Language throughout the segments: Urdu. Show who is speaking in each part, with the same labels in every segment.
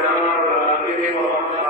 Speaker 1: Gracias. la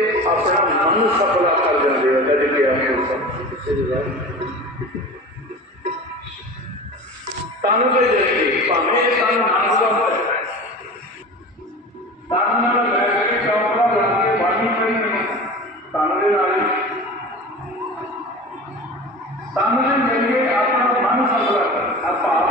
Speaker 1: اپنا من سفلا کر دیں گے جی کہ ہم تن کے جیسے پہنے تن نام کا تن میں لے کے چوکا لا کے پانی پہ تن دن کے اپنا من سفلا کر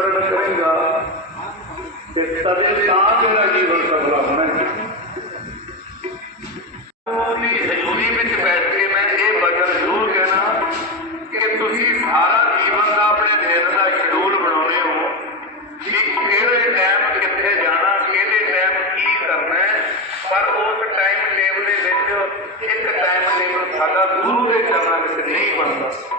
Speaker 1: جی بچن سارا جیون کا اپنے دل کا شڈ بنا ہے گرو کے چراغ نہیں بنتا